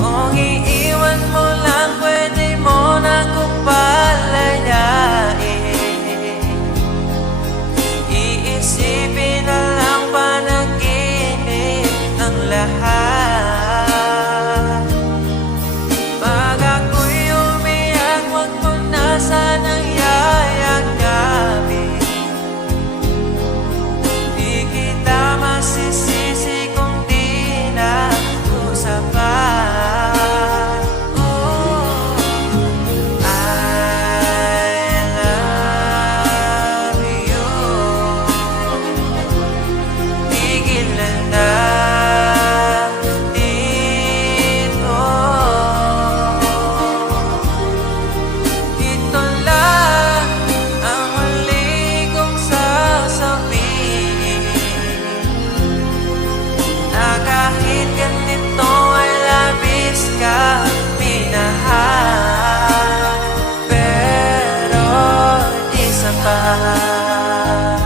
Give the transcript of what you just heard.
Kung iiwan mo lang, pwede mo na kong palayain. Iisipin na lang panaginip ng lahat. Pag ako'y umiyak, wag mo na sanang yayagapin. Di kita masisisi kung di na usapan. Oh, I love you. Tigilan na dito. Ito lang ang huli kong sasabihin, na kahit ganito ay labis ka minahal, pero di sapat.